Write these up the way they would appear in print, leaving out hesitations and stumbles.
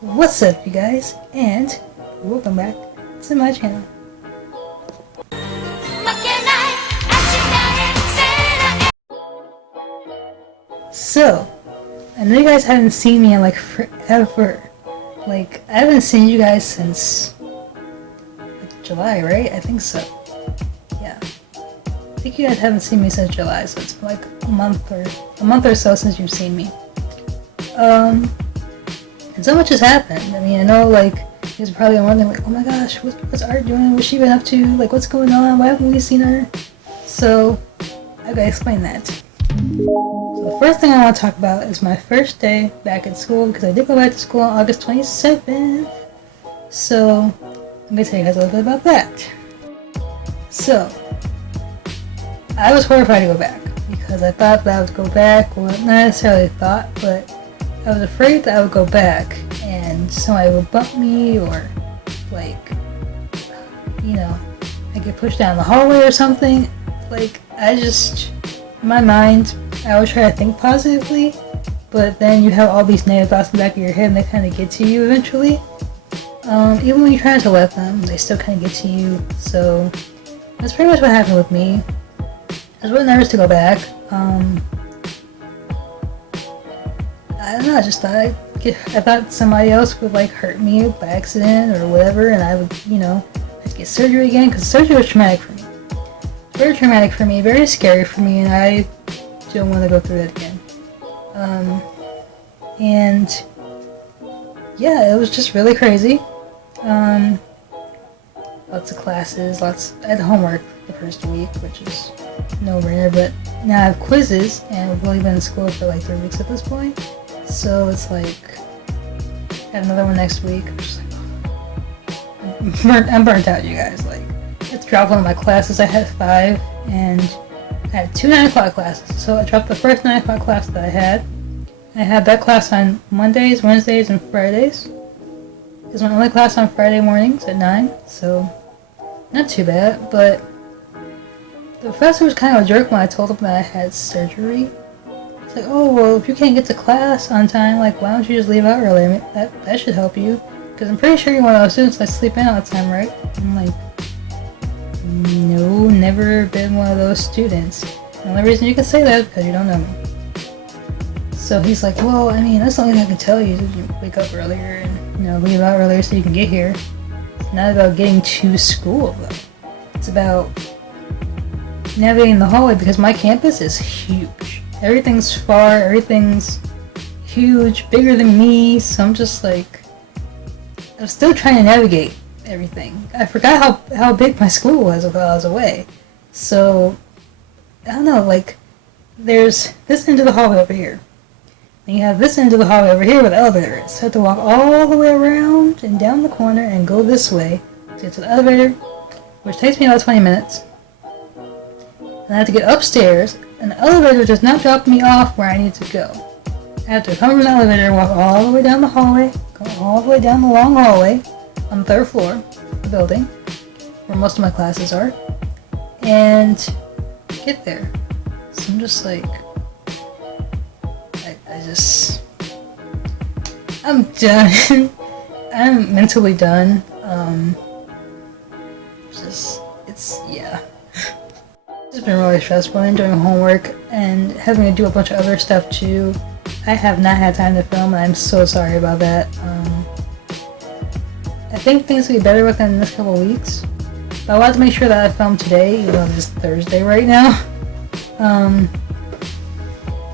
What's up, you guys, and welcome back to my channel. So, I know you guys haven't seen me in like forever. Like, I haven't seen you guys since like, July, right? I think so. Yeah. I think you guys haven't seen me since July, so it's been like a month or so since you've seen me. And so much has happened. I mean, I know, like, you guys are probably wondering, like, oh my gosh, what's Art doing? What's she been up to? Like, what's going on? Why haven't we seen her? So, I gotta explain that. So, the first thing I want to talk about is my first day back at school, because I did go back to school on August 27th. So, I'm gonna tell you guys a little bit about that. So, I was horrified to go back, because I thought that I would go back, well, not necessarily thought, but I was afraid that I would go back and somebody would bump me or, like, you know, I get pushed down the hallway or something. Like, in my mind, I always try to think positively, but then you have all these negative thoughts in the back of your head and they kind of get to you eventually. Even when you try not to let them, they still kind of get to you. So that's pretty much what happened with me. I was really nervous to go back. I don't know, I just thought I thought somebody else would like hurt me by accident or whatever, and I would, you know, have to get surgery again, because surgery was traumatic for me. Very traumatic for me, very scary for me, and I don't want to go through that again. And yeah, it was just really crazy. Lots of classes, I had homework the first week, which is no-brainer, but now I have quizzes, and we've only been in school for like 3 weeks at this point. So it's like, I have another one next week. I'm just like, I'm burnt out, you guys. Like, I had to drop one of my classes. I had 5, and I had 2 9 o'clock classes. So I dropped the first 9 o'clock class that I had. I had that class on Mondays, Wednesdays, and Fridays. It's my only class on Friday mornings at 9, so not too bad. But the professor was kind of a jerk when I told him that I had surgery. It's like, oh, well, if you can't get to class on time, like, why don't you just leave out early? I mean, that should help you. Because I'm pretty sure you're one of those students that sleep in all the time, right? I'm like, no, never been one of those students. The only reason you can say that is because you don't know me. So he's like, well, I mean, that's the only thing I can tell you. You wake up earlier and, you know, leave out earlier so you can get here. It's not about getting to school, though. It's about navigating the hallway, because my campus is huge. Everything's far, everything's huge, bigger than me, so I'm just like, I'm still trying to navigate everything. I forgot how big my school was while I was away. So, I don't know, like, there's this end of the hallway over here. And you have this end of the hallway over here where the elevator is. So I have to walk all the way around and down the corner and go this way to get to the elevator, which takes me about 20 minutes. And I have to get upstairs, and the elevator does not drop me off where I need to go. I have to come from the elevator, walk all the way down the hallway, go all the way down the long hallway on the 3rd floor of the building, where most of my classes are, and get there. So I'm just like, I'm done. I'm mentally done. Yeah. It's been really stressful and doing homework and having to do a bunch of other stuff too. I have not had time to film, and I'm so sorry about that. I think things will be better within the next couple of weeks. But I wanted to make sure that I filmed today, even though it's Thursday right now.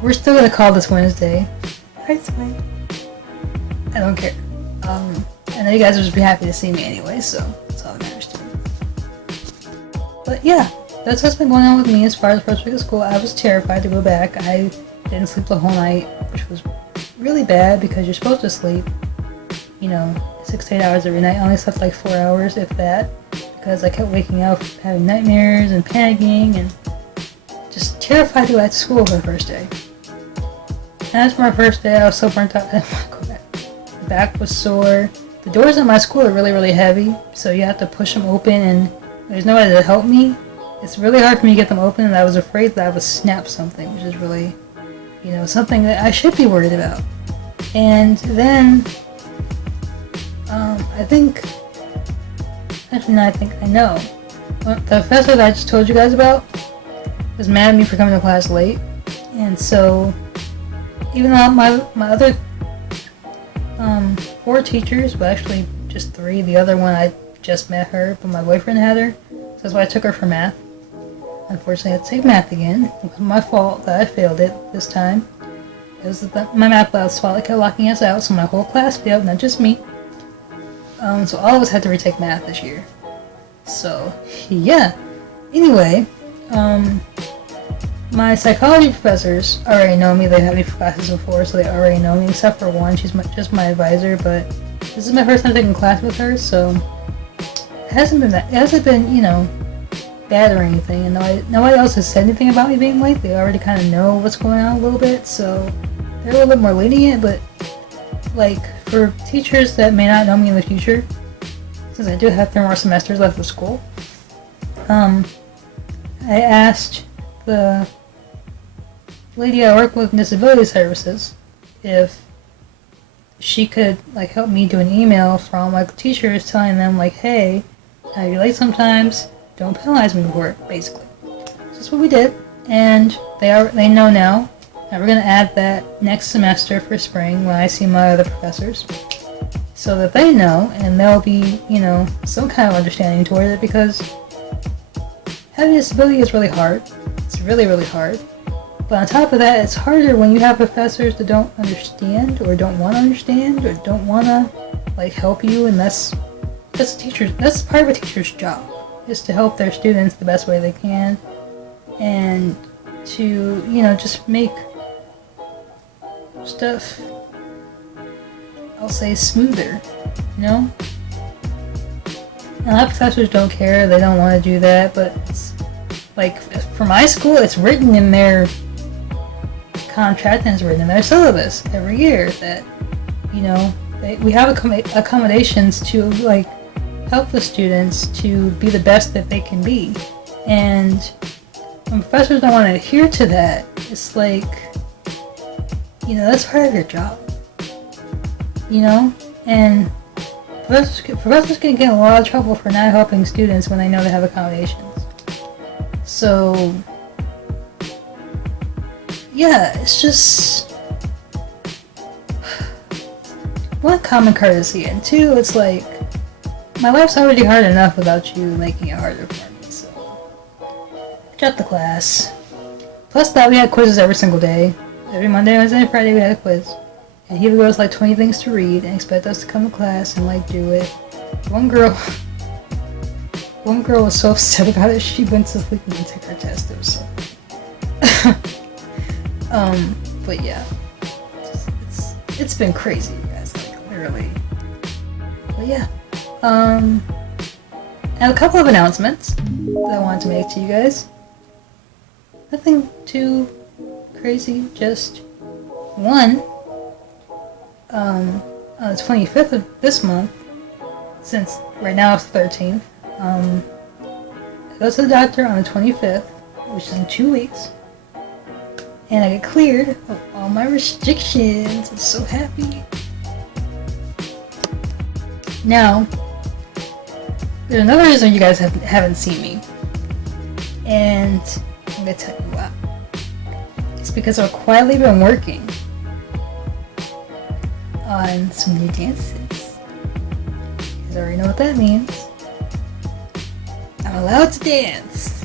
We're still gonna call this Wednesday. It's fine. I don't care. I know you guys will just be happy to see me anyway, so that's all that matters to me. But yeah. That's what's been going on with me as far as the first week of school. I was terrified to go back. I didn't sleep the whole night, which was really bad because you're supposed to sleep, you know, 6 to 8 hours every night. I only slept like 4 hours, if that, because I kept waking up having nightmares and panicking and just terrified to go back to school for the first day. And after my first day, I was so burnt out I didn't want to go back. The back was sore. The doors in my school are really, really heavy, so you have to push them open, and there's nobody to help me. It's really hard for me to get them open, and I was afraid that I would snap something, which is really, you know, something that I should be worried about. And then I think, actually no, I think I know. The professor that I just told you guys about was mad at me for coming to class late, and so even though my other 4 teachers, but actually just 3, the other one I just met her, but my boyfriend had her, so that's why I took her for math. Unfortunately, I had to take math again. It was my fault that I failed it this time. It was my math class fault. They kept locking us out, so my whole class failed, not just me. So all of us had to retake math this year. So, yeah. Anyway, my psychology professors already know me. They had me for classes before, so they already know me, except for one. She's just my advisor, but this is my first time taking class with her, so it hasn't been, bad or anything. And nobody else has said anything about me being late. They already kind of know what's going on a little bit, so they're a little bit more lenient. But like for teachers that may not know me in the future, since I do have 3 more semesters left of school, I asked the lady I work with in disability services if she could help me do an email from teachers telling them hey, I be late sometimes, don't penalize me for it, basically. So that's what we did, and they know now, and we're gonna add that next semester for spring when I see my other professors, so that they know, and there'll be some kind of understanding toward it, because having a disability is really hard. It's really, really hard. But on top of that, it's harder when you have professors that don't understand, or don't want to understand, or don't want to help you, and that's part of a teacher's job, is to help their students the best way they can, and to just make stuff, I'll say, smoother. And a lot of professors don't care, they don't want to do that, but it's for my school, it's written in their contract and it's written in their syllabus every year that we have accommodations to help the students to be the best that they can be. And when professors don't want to adhere to that, it's that's part of your job. And professors can get in a lot of trouble for not helping students when they know they have accommodations. So yeah, it's just one, common courtesy, and 2, it's my life's already hard enough without you making it harder for me, so shut the class. Plus that, we had quizzes every single day. Every Monday, Wednesday, and Friday we had a quiz. And he would give us 20 things to read and expect us to come to class and do it. One girl was so upset about it, she went to sleep and didn't take her test. It was so but yeah, it's been crazy, you guys, literally. But yeah, I have a couple of announcements that I wanted to make to you guys. Nothing too crazy, just one. On the 25th of this month, since right now it's the 13th, I go to the doctor on the 25th, which is in 2 weeks, and I get cleared of all my restrictions. I'm so happy. Now, there's another reason you guys haven't seen me, and I'm gonna tell you why. It's because I've quietly been working on some new dances. You guys already know what that means. I'm allowed to dance.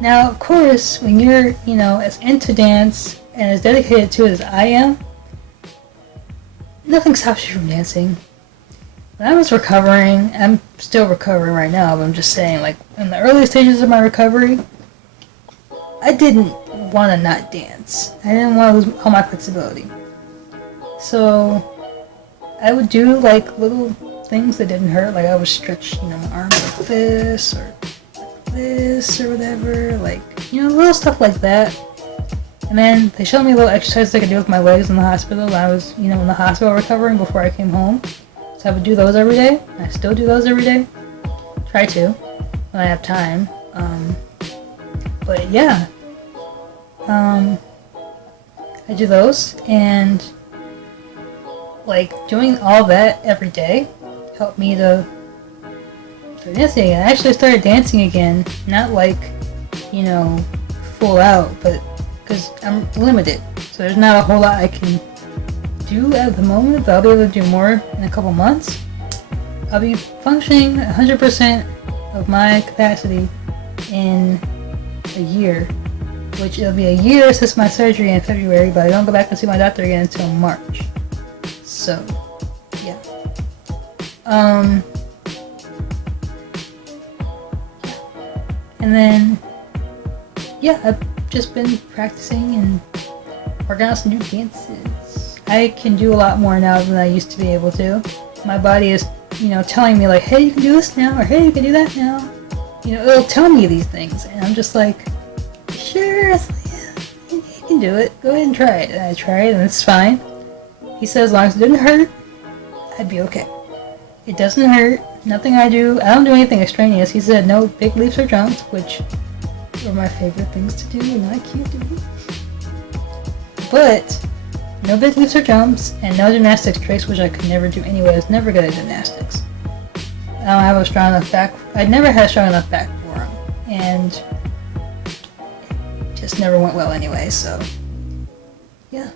Now, of course, when you're, as into dance and as dedicated to it as I am, nothing stops you from dancing. When I was recovering, I'm still recovering right now, but I'm just saying, in the early stages of my recovery, I didn't want to not dance. I didn't want to lose all my flexibility. So I would do little things that didn't hurt, I would stretch, my arms like this or whatever, little stuff like that. And then they showed me a little exercise I could do with my legs in the hospital when I was, in the hospital recovering before I came home. So I would do those every day. I still do those every day. Try to, when I have time. But yeah, I do those, and like doing all that every day helped me to start dancing again. I actually started dancing again, not like, you know, full out, but because I'm limited. So there's not a whole lot I can do at the moment, but I'll be able to do more in a couple months. I'll be functioning 100% of my capacity in a year, which it'll be a year since my surgery in February, but I don't go back to see my doctor again until March. So, yeah. And then, yeah, I've just been practicing and working out some new dances. I can do a lot more now than I used to be able to. My body is, you know, telling me like, hey, you can do this now, or hey, you can do that now. You know, it'll tell me these things, and I'm just like, sure, yeah, you can do it. Go ahead and try it. And I try it, and it's fine. He said as long as it didn't hurt, I'd be okay. It doesn't hurt. Nothing I don't do anything extraneous. He said no big leaps or jumps, which were my favorite things to do, and I can't do it. But no big leaps or jumps, and no gymnastics tricks, which I could never do anyway. I was never good at gymnastics. I don't have a strong enough back. I'd never had a strong enough back for them, and it just never went well anyway. So, yeah.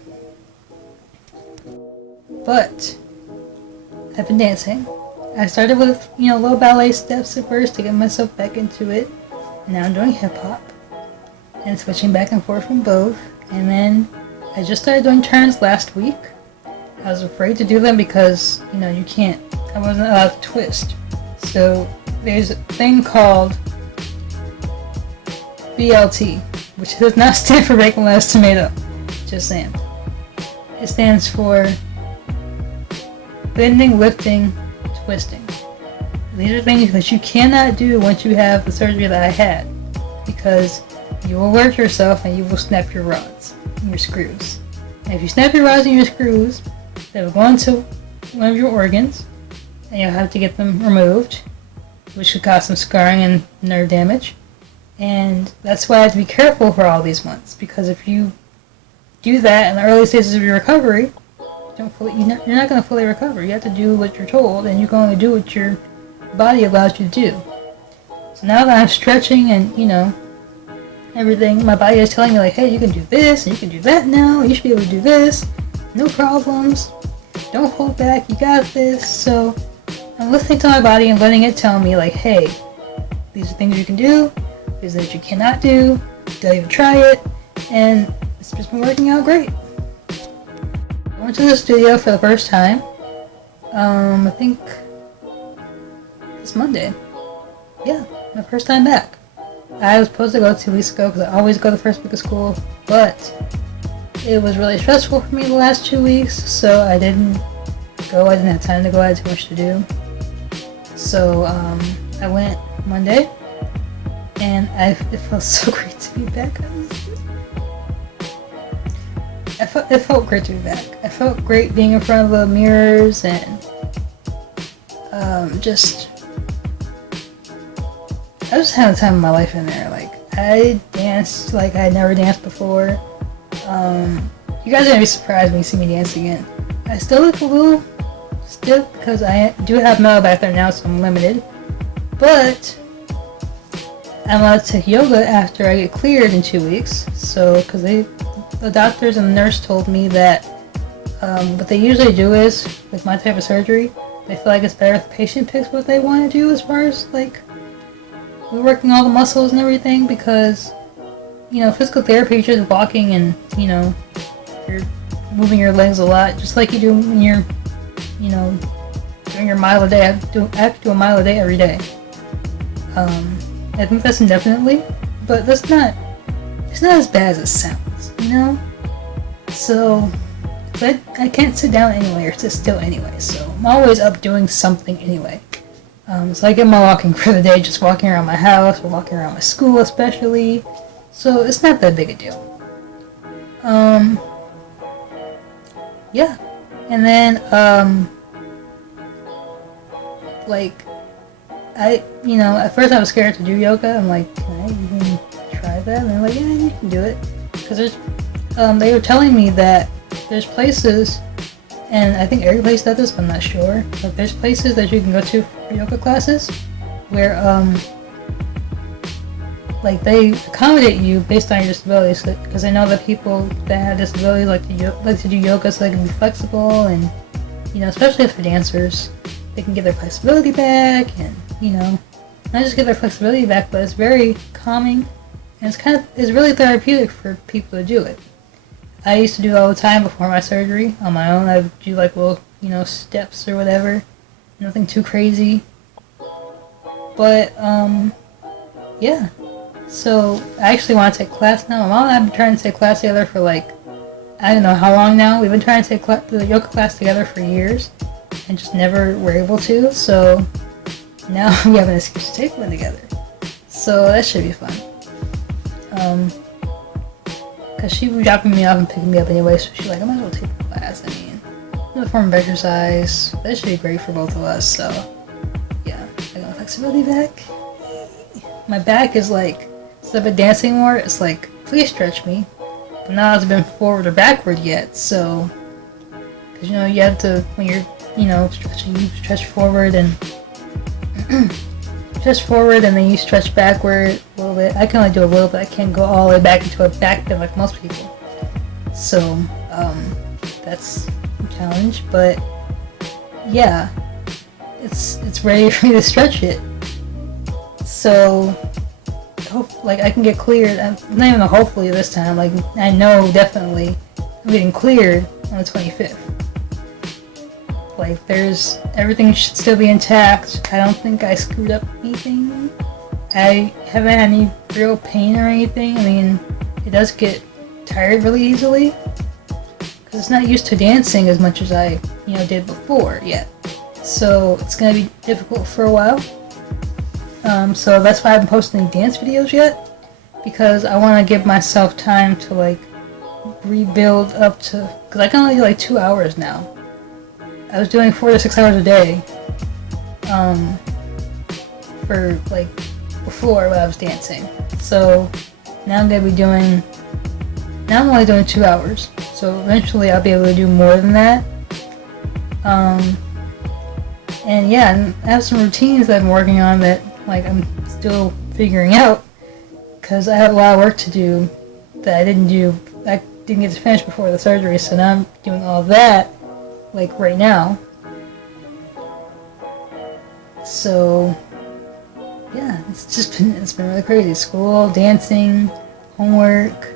But I've been dancing. I started with, you know, low ballet steps at first to get myself back into it. And now I'm doing hip hop and switching back and forth from both. And then I just started doing turns last week. I was afraid to do them because, you know, I wasn't allowed to twist. So there's a thing called BLT, which does not stand for bacon, lettuce, tomato. Just saying. It stands for bending, lifting, twisting. These are things that you cannot do once you have the surgery that I had, because you will hurt yourself and you will snap your rods and your screws. And if you snap your rods and your screws, they will go into one of your organs and you'll have to get them removed, which could cause some scarring and nerve damage. And that's why I have to be careful for all these months, because if you do that in the early stages of your recovery, you're not going to fully recover. You have to do what you're told, and you can only do what your body allows you to do. So now that I'm stretching and, you know, everything, my body is telling me like, hey, you can do this, and you can do that now, you should be able to do this, no problems, don't hold back, you got this. So I'm listening to my body and letting it tell me like, hey, these are things you can do, these are things you cannot do, don't even try it, and it's just been working out great. I went to the studio for the first time, I think this Monday. Yeah, my first time back. I was supposed to go 2 weeks ago because I always go the first week of school, but it was really stressful for me the last 2 weeks, so I didn't go. I didn't have time to go. I had too much to do. So I went Monday, and it felt so great to be back. It felt great to be back. I felt great being in front of the mirrors and just I was having the time of my life in there. Like, I danced like I had never danced before. You guys are gonna be surprised when you see me dance again. I still look a little stiff because I do have metal back there now, so I'm limited. But I'm allowed to take yoga after I get cleared in 2 weeks. So, because the doctors and the nurse told me that what they usually do is, with my type of surgery, they feel like it's better if the patient picks what they want to do as far as, like, we're working all the muscles and everything, because, you know, physical therapy is just walking and, you know, you're moving your legs a lot, just like you do when you're, you know, doing your mile a day. I have to do a mile a day every day. I think that's indefinitely, but it's not as bad as it sounds, you know? So, but I can't sit down anyway or sit still anyway, so I'm always up doing something anyway. So I get my walking for the day, just walking around my house or walking around my school especially, so it's not that big a deal. Yeah, and then, like, you know, at first I was scared to do yoga. I'm like, can I even try that? And they're like, yeah, you can do it. Because they were telling me that there's places and I think every place does this, but I'm not sure. But there's places that you can go to for yoga classes where like they accommodate you based on your disabilities, because I know that people that have disabilities like to do yoga so they can be flexible, and especially for dancers, they can get their flexibility back, and not just get their flexibility back, but it's very calming, and it's really therapeutic for people to do it. I used to do it all the time before my surgery on my own. I would do like little steps or whatever, nothing too crazy, but yeah. So I actually want to take class now. My mom and I have been trying to take class together for like, I don't know how long now. We've been trying to take the yoga class together for years and just never were able to. So now we have an excuse to take one together. So that should be fun. Because she was dropping me off and picking me up anyway, so she's like, I might as well take the class. I mean, another form of exercise. That should be great for both of us. So yeah, I got my flexibility back. My back is like, instead of dancing more, it's like, please stretch me. But not as been forward or backward yet, so, because you have to, when you're, stretching, you stretch forward and, stretch forward and then you stretch backward a little bit. I can only do a little bit, I can't go all the way back into a back bend like most people. So, that's a challenge, but, yeah, it's ready for me to stretch it. So, I can get cleared. Not even hopefully this time. Like, I know definitely I'm getting cleared on the 25th. Like, everything should still be intact. I don't think I screwed up anything. I haven't had any real pain or anything. I mean, it does get tired really easily because it's not used to dancing as much as I, did before yet. So it's gonna be difficult for a while. So that's why I haven't posted any dance videos yet, because I want to give myself time to like rebuild up to, because I can only do like 2 hours now. I was doing 4 to 6 hours a day for like before when I was dancing. So now I'm only doing 2 hours. So eventually I'll be able to do more than that. And yeah, and I have some routines that I'm working on that like I'm still figuring out, because I have a lot of work to do that I didn't get to finish before the surgery, so now I'm doing all that like right now. So yeah, it's been really crazy. School, dancing, homework,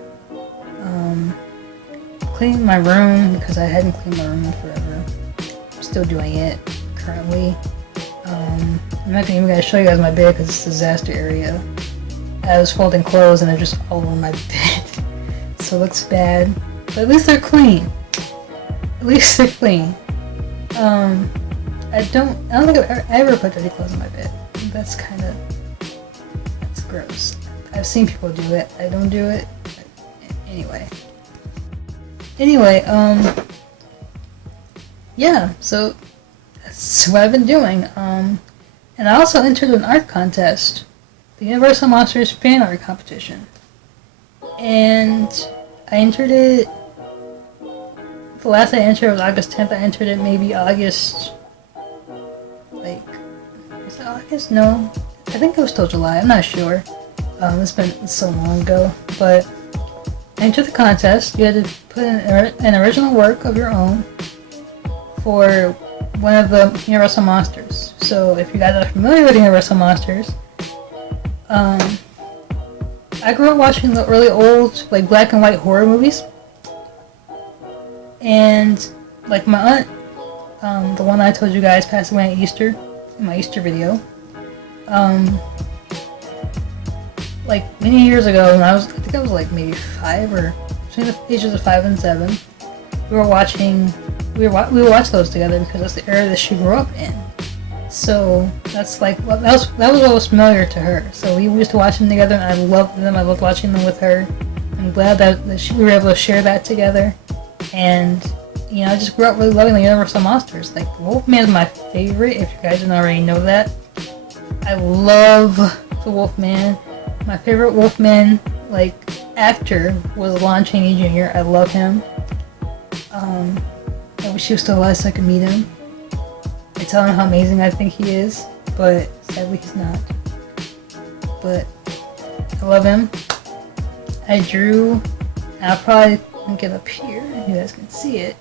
cleaning my room because I hadn't cleaned my room in forever. I'm still doing it currently. I'm not even gonna show you guys my bed because it's a disaster area. I was folding clothes and they're just all over my bed, so it looks bad. But at least they're clean. At least they're clean. I don't think I've ever put dirty clothes on my bed. That's gross. I've seen people do it. I don't do it. But anyway, yeah. So that's what I've been doing. And I also entered an art contest, the Universal Monsters fan art competition. And I entered it, the last I entered was August 10th. I entered it maybe August, was it August? No, I think it was still July, I'm not sure. It's been so long ago. But I entered the contest. You had to put in an original work of your own for one of the Universal Monsters. So if you guys are familiar with Universal Monsters, I grew up watching the really old like black and white horror movies, and like my aunt, the one I told you guys passed away at Easter, in my Easter video, like many years ago when I think I was like maybe 5 or between the ages of 5 and 7, we would watch those together because that's the era that she grew up in. So that's like that was what was familiar to her. So we used to watch them together, and I loved them. I loved watching them with her. I'm glad that we were able to share that together. And I just grew up really loving the Universal Monsters. Like Wolfman is my favorite. If you guys didn't already know that, I love the Wolfman. My favorite Wolfman actor was Lon Chaney Jr. I love him. I wish he was still alive so I could meet him. I tell him how amazing I think he is, but sadly he's not. But I love him. I drew, I'll probably link it up here, you guys can see it.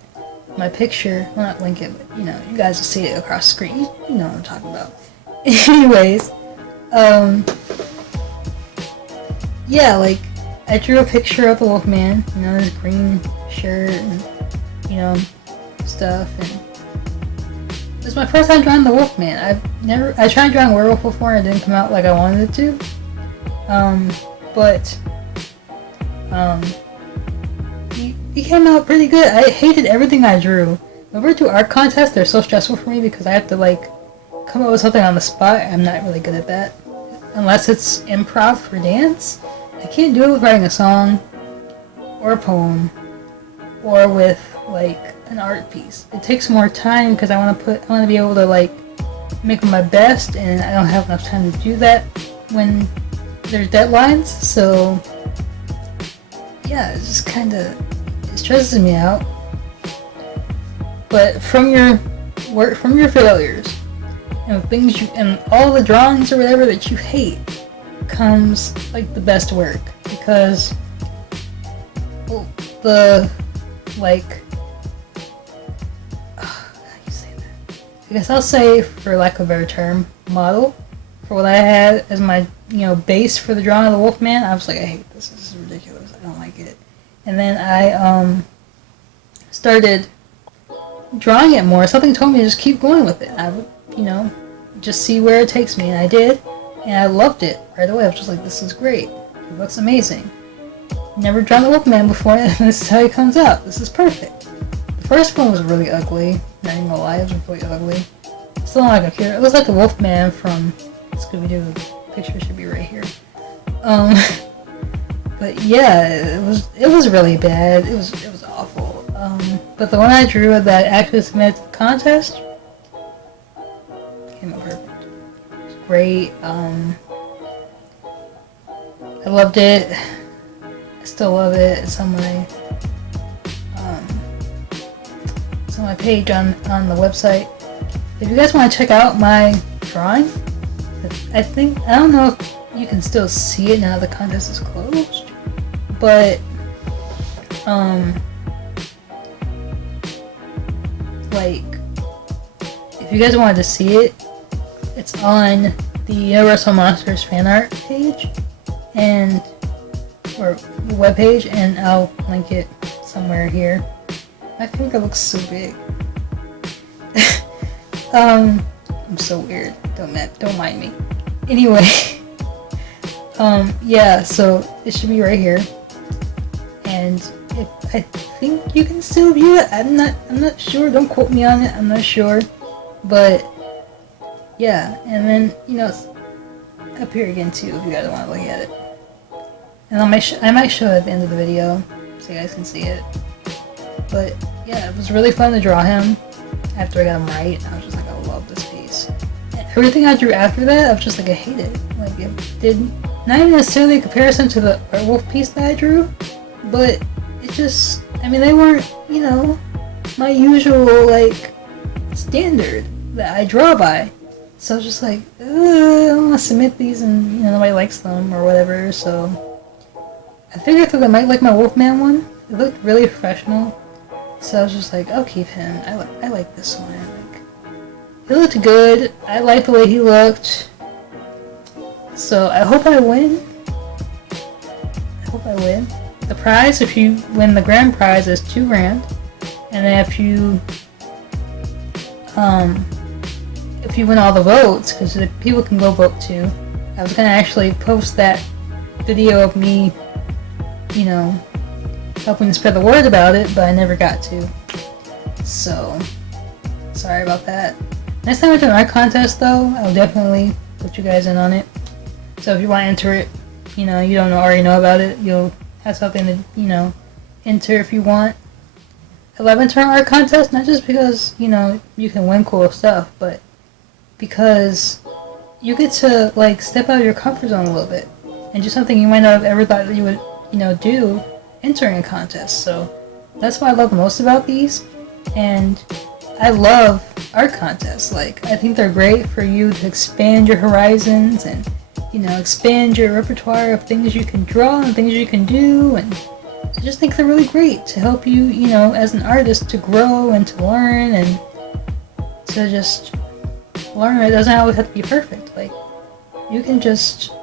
My picture, well not link it, but you know, you guys will see it across the screen. You know what I'm talking about. Anyways, yeah, like, I drew a picture of the Wolfman, you know, his green shirt and, you know, stuff, and this is my first time drawing the Wolfman. I tried drawing Werewolf before and it didn't come out like I wanted it to. But he came out pretty good. I hated everything I drew. Whenever I do art contests, they're so stressful for me because I have to like come up with something on the spot. I'm not really good at that. Unless it's improv for dance. I can't do it with writing a song or a poem or with like an art piece. It takes more time because I want to be able to like make my best, and I don't have enough time to do that when there's deadlines. So yeah, it just kind of it stresses me out. But from your work, from your failures and things you and all the drawings or whatever that you hate comes like the best work, because the like how do you say that? I guess I'll say, for lack of a better term, model for what I had as my, you know, base for the drawing of the Wolfman. I was like, I hate this. This is ridiculous. I don't like it. And then I started drawing it more. Something told me to just keep going with it. I would, you know, just see where it takes me, and I did. And I loved it right away. I was just like, this is great. It looks amazing. Never drawn the Wolfman before, and this is how he comes out. This is perfect. The first one was really ugly. Not even gonna lie, it was really ugly. Still on my computer. It was like the Wolfman from Scooby-Doo. The picture should be right here. But yeah, it was really bad. It was awful. But the one I drew that actually submitted to the contest came out perfect. Great. I loved it. I still love it. It's on my page on the website. If you guys want to check out my drawing, I don't know if you can still see it now the contest is closed, but like, if you guys wanted to see it, it's on the Universal Monsters fan art page or webpage, and I'll link it somewhere here. My finger looks so big. I'm so weird. Don't mind me. Anyway, yeah. So it should be right here, and I think you can still view it. I'm not sure. Don't quote me on it. I'm not sure, but. Yeah, and then, you know, it's up here again too if you guys want to look at it. And I might show it at the end of the video so you guys can see it. But yeah, it was really fun to draw him after I got him right. I was just like, I love this piece. And everything I drew after that, I was just like, I hate it. Like, it did not even necessarily a comparison to the werewolf piece that I drew, but it just, I mean, they weren't, you know, my usual like standard that I draw by. So I was just like, I don't want to submit these and, you know, nobody likes them or whatever, so I figured that I might like my Wolfman one. It looked really professional, so I was just like, I'll keep him. I like this one. He looked good. I liked the way he looked. So I hope I win. The prize, if you win the grand prize, is $2 grand. And then if you win all the votes, because the people can go vote too. I was gonna actually post that video of me, you know, helping to spread the word about it, but I never got to. So, sorry about that. Next time I do an art contest though, I'll definitely put you guys in on it. So if you want to enter it, you know, you already know about it, you'll have something to, you know, enter if you want. I love entering art contests, not just because, you know, you can win cool stuff, but because you get to like step out of your comfort zone a little bit and do something you might not have ever thought that you would, you know, do entering a contest. So that's what I love most about these. And I love art contests. Like, I think they're great for you to expand your horizons and, expand your repertoire of things you can draw and things you can do. And I just think they're really great to help you, as an artist to grow and to learn and to just learn. It doesn't always have to be perfect. Like, you can just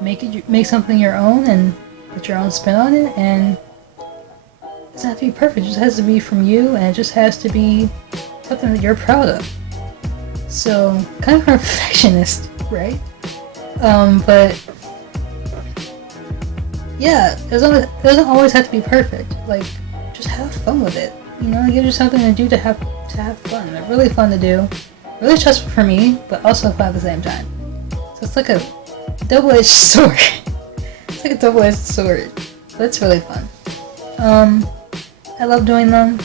make something your own and put your own spin on it, and it doesn't have to be perfect. It just has to be from you, and it just has to be something that you're proud of. So, kind of a perfectionist, right? But yeah, it doesn't always have to be perfect. Like, just have fun with it. It gives you something to do to have fun. They're really fun to do. Really stressful for me, but also fun at the same time. So it's like a double-edged sword. It's like a double-edged sword. But it's really fun. I love doing them.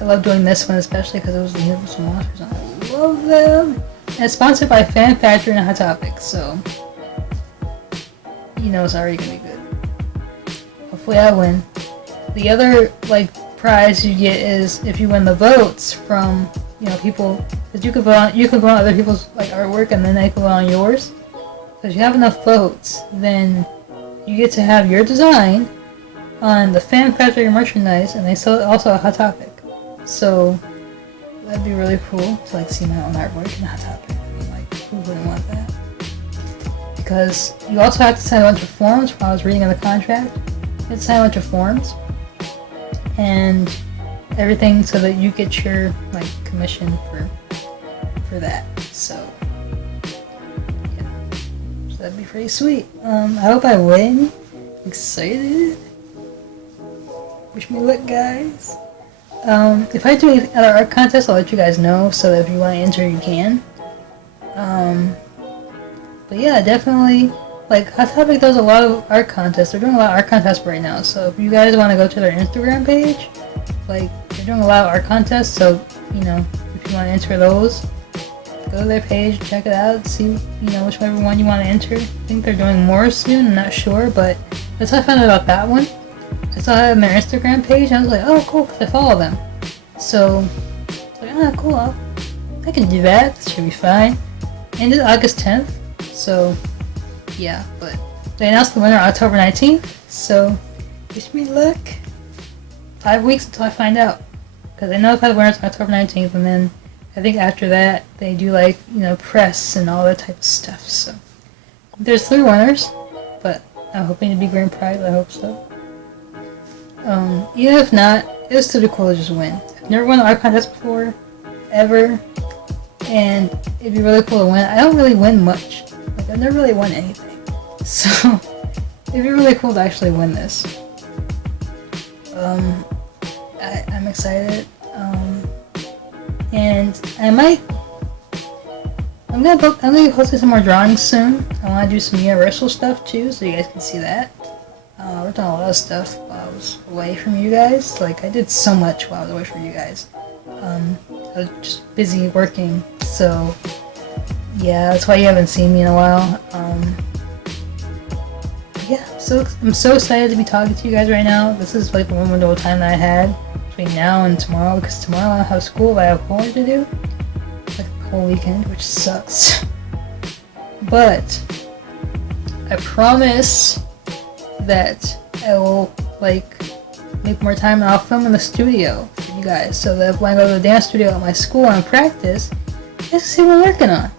I love doing this one especially because it was the Universal Monsters and I love them. And it's sponsored by Fan Factory and Hot Topic, so it's already gonna be good. Hopefully I win. The other prize you get is if you win the votes from people, because you can vote on other people's artwork and then they can vote on yours. So if you have enough votes, then you get to have your design on the Fan Factory merchandise, and they sell it also at Hot Topic. So that'd be really cool to see my own artwork in Hot Topic. Who wouldn't want that? Because you also have to sign a bunch of forms. When I was reading in the contract, you have to sign a bunch of forms and everything so that you get your commission for that. So yeah, so that'd be pretty sweet. I hope I win. I'm excited. Wish me luck, guys. If I do any other art contests, I'll let you guys know, so that if you want to enter, you can. But yeah, definitely, Hot Topic does a lot of art contests. They're doing a lot of art contests right now, so if you guys want to go to their Instagram page, they're doing a lot of art contests, so, if you want to enter those, go to their page, check it out, see, whichever one you want to enter. I think they're doing more soon, I'm not sure, but that's how I found out about that one. I saw it on their Instagram page, and I was like, oh, cool, because I follow them. So, cool, I can do that, this should be fine. And it's August 10th, so, yeah, but they announced the winner October 19th, so wish me luck. 5 weeks until I find out, because I know if the winner's October 19th, and then I think after that, they do press and all that type of stuff, so. There's 3 winners, but I'm hoping to be grand prize, I hope so. Even if not, it was still be cool to just win. I've never won an art contest before, ever, and it'd be really cool to win. I don't really win much. I've never really won anything. So, it'd be really cool to actually win this. I'm excited. And I'm gonna be posting some more drawings soon. I want to do some Universal stuff too, so you guys can see that. We're doing a lot of stuff while I was away from you guys. I did so much while I was away from you guys. I was just busy working, so yeah, that's why you haven't seen me in a while. Yeah, so I'm so excited to be talking to you guys right now. This is one window of time that I had between now and tomorrow, because tomorrow I don't have school, but I have homework to do. The whole weekend, which sucks. But I promise that I will make more time and I'll film in the studio for you guys, so that when I go to the dance studio at my school and practice, you guys can see what I'm working on,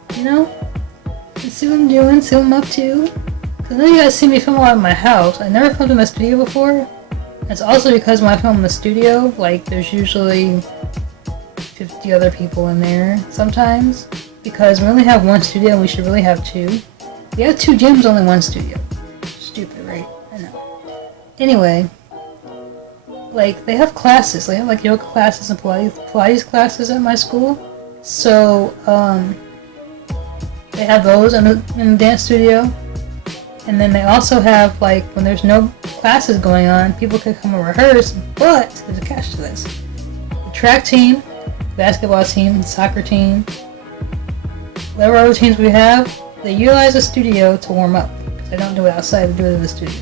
see what I'm doing, see what I'm up to. Because then you guys see me film a lot in my house. I never filmed in the studio before. It's also because when I film in the studio, there's usually 50 other people in there sometimes, because we only have one studio and we should really have 2. We have 2 gyms, only 1 studio. Stupid, right? I know. Anyway, they have classes. They have yoga classes and Pilates classes at my school. So they have those in the dance studio. And then they also have when there's no classes going on, people can come and rehearse. But there's a catch to this: the track team, basketball team, soccer team, whatever other teams we have, they utilize the studio to warm up. They don't do it outside, they do it in the studio.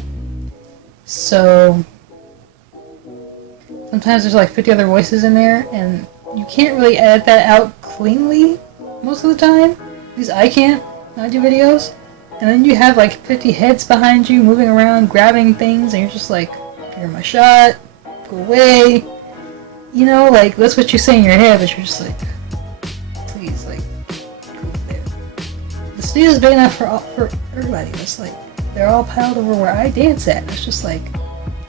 So sometimes there's like 50 other voices in there, and you can't really edit that out cleanly most of the time. At least I can't when I do videos. And then you have like 50 heads behind you moving around, grabbing things, and you're just like, "You're my shot, go away." You know, like, that's what you say in your head, but you're just like, please, like, go there. The studio's big enough for everybody. It's like, they're all piled over where I dance at. It's just like,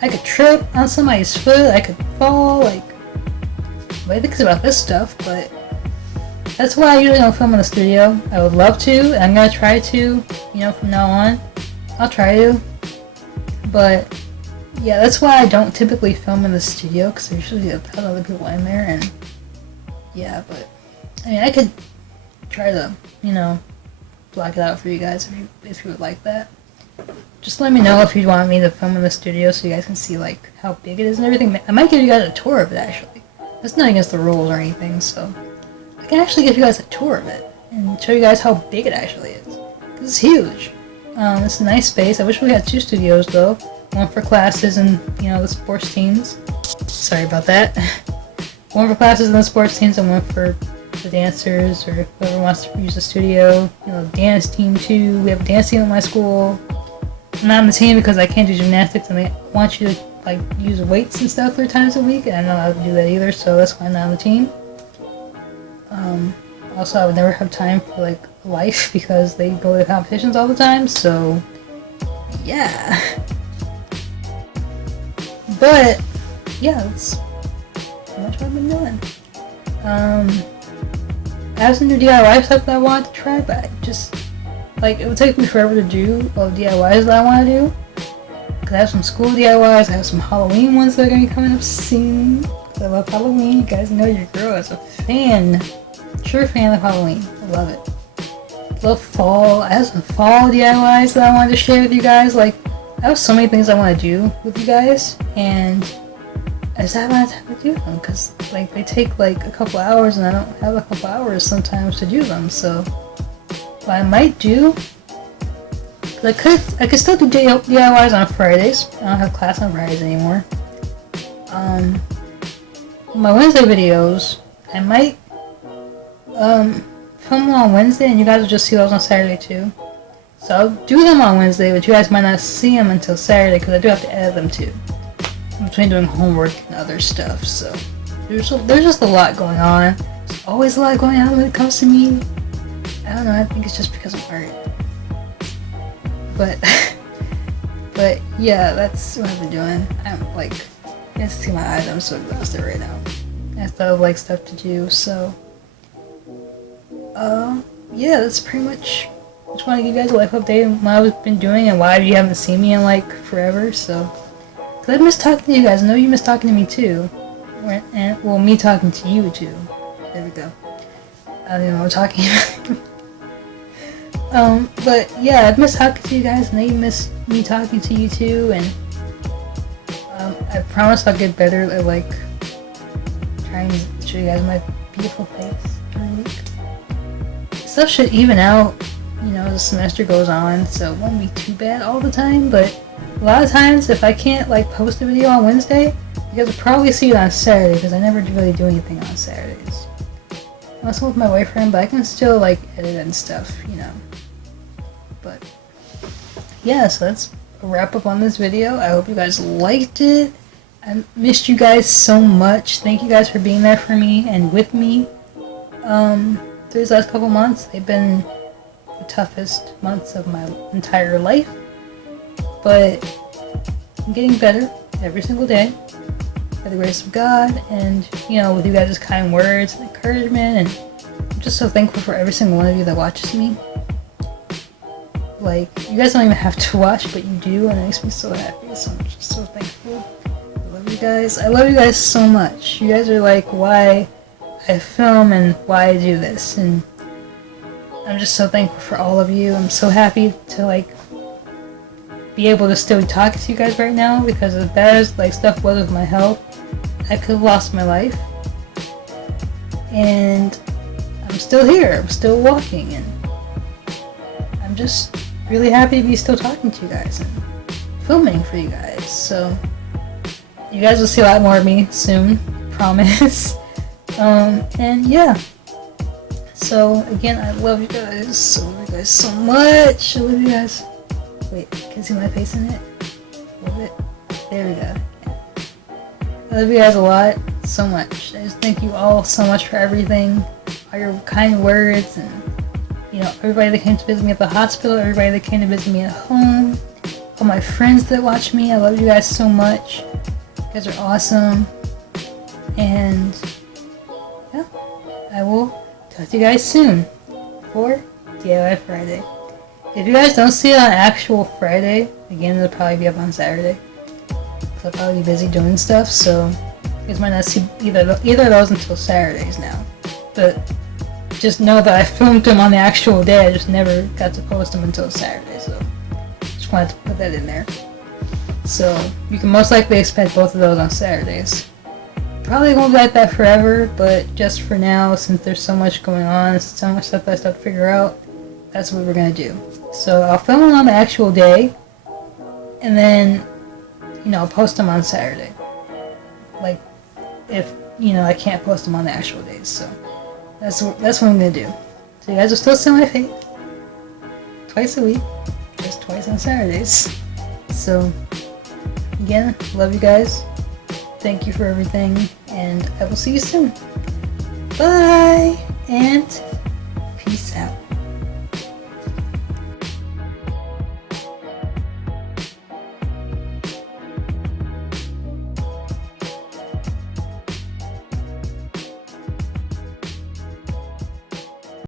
I could trip on somebody's foot, I could fall, like, nobody thinks about this stuff, but that's why I usually don't film in the studio. I would love to, and I'm gonna try to, you know, from now on. I'll try to, but yeah, that's why I don't typically film in the studio, because there's usually a ton of other people in there, and yeah, but I mean, I could try to, you know, block it out for you guys if you would like that. Just let me know if you want me to film in the studio so you guys can see like how big it is and everything. I might give you guys a tour of it actually. It's not against the rules or anything, so I can actually give you guys a tour of it and show you guys how big it actually is. Because it's huge. It's a nice space. I wish we had 2 studios though. One for classes and, you know, the sports teams. Sorry about that. One for classes and the sports teams, and one for the dancers or whoever wants to use the studio. You know, dance team too. We have a dance team at my school. I'm not on the team because I can't do gymnastics, and they want you to like use weights and stuff 3 times a week, and I'm not allowed to do that either, so that's why I'm not on the team. Also, I would never have time for like life because they go to competitions all the time, so yeah. But yeah, that's pretty much what I've been doing. I have some new DIY stuff that I wanted to try, but just like it would take me forever to do all the DIYs that I want to do. Cause I have some school DIYs, I have some Halloween ones that are gonna be coming up soon. Cause I love Halloween. You guys know your girl is a fan, true fan of Halloween. I love it. Love fall. I have some fall DIYs that I wanted to share with you guys. Like, I have so many things I want to do with you guys, and I just haven't had time to do them because like they take like a couple hours, and I don't have a couple hours sometimes to do them. So what I might do, I could still do DIYs on Fridays. I don't have class on Fridays anymore. My Wednesday videos, I might film them on Wednesday, and you guys will just see those on Saturday too. So I'll do them on Wednesday, but you guys might not see them until Saturday because I do have to edit them too. In between doing homework and other stuff, so there's just a lot going on. There's always a lot going on when it comes to me. I don't know, I think it's just because of art. But yeah, that's what I've been doing. I'm like, you guys see my eyes, I'm so exhausted right now. I still have like stuff to do, so yeah, that's pretty much. I just want to give you guys a life update on what I've been doing and why you haven't seen me in like forever. So, cause I miss talking to you guys. I know you miss talking to me too, and well, me talking to you too. There we go. I don't even know what I'm talking about. But yeah, I miss talking to you guys, and you miss me talking to you too. And I promise I'll get better at like trying to show you guys my beautiful face during the week. Stuff should even out, you know, as the semester goes on, so it won't be too bad all the time. But a lot of times, if I can't like post a video on Wednesday, you guys will probably see it on Saturday because I never really do anything on Saturdays. Unless I'm with my boyfriend, but I can still like edit and stuff, you know. But yeah, so that's a wrap up on this video. I hope you guys liked it. I missed you guys so much. Thank you guys for being there for me and with me. These last couple months, they've been the toughest months of my entire life, but I'm getting better every single day by the grace of God, and you know, with you guys' kind words and encouragement, and I'm just so thankful for every single one of you that watches me. Like, you guys don't even have to watch, but you do, and it makes me so happy, so I'm just so thankful. I love you guys. I love you guys so much. You guys are like why I film and why I do this, and I'm just so thankful for all of you. I'm so happy to like be able to still talk to you guys right now, because if bad as like stuff was with my health, I could have lost my life, and I'm still here. I'm still walking, and I'm just really happy to be still talking to you guys and filming for you guys. So you guys will see a lot more of me soon, promise. And yeah. So again, I love you guys. I love you guys so much. I love you guys. Wait, can you see my face in it? A little bit. There we go. I love you guys a lot, so much. I just thank you all so much for everything, all your kind words, and everybody that came to visit me at the hospital, everybody that came to visit me at home, all my friends that watch me. I love you guys so much. You guys are awesome. And yeah, I will talk to you guys soon for DIY Friday. If you guys don't see it on actual Friday, again, it'll probably be up on Saturday. I'll probably be busy doing stuff, so you guys might not see either of those until Saturdays now. But just know that I filmed them on the actual day, I just never got to post them until Saturday, so just wanted to put that in there. So you can most likely expect both of those on Saturdays. Probably won't be like that forever, but just for now, since there's so much going on, so much stuff that I still have to figure out, that's what we're gonna do. So I'll film them on the actual day, and then I'll post them on Saturday. Like, if, I can't post them on the actual days, so that's what I'm gonna do. So you guys will still see my face twice a week, just twice on Saturdays. So, again, love you guys. Thank you for everything, and I will see you soon. Bye, and peace out.